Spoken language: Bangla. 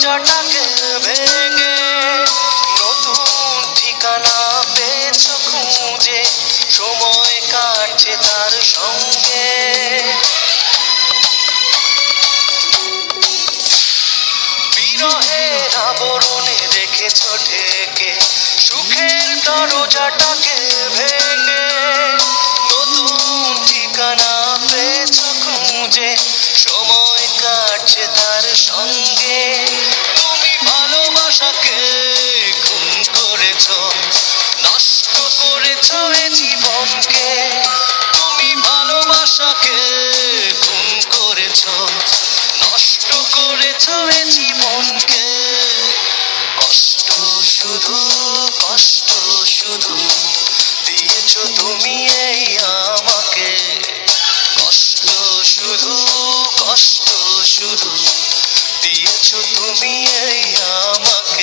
দরজাটাকে ভেঙে নতুন ঠিকানা পেয়েছো খুঁজে, সময় কাটছে তার সঙ্গে। বিরহের আবরণে রেখেছো ঢেকে সুখের দরজাটাকে ভেঙে নতুন ঠিকানা পেয়েছো খুঁজে, সময় কাটছে তার সঙ্গে। তুমি ভালোবাসাকে খুন করেছো, নষ্ট করেছো এ জীবনকে। তুমি ভালোবাসাকে খুন করেছো, নষ্ট করেছো এ জীবনকে। কষ্ট শুধু, কষ্ট শুধু দিয়েছো তুমি এই আমাকে। কষ্ট শুধু, কষ্ট শুধু দিয়েছো তুমি এই আমাকে।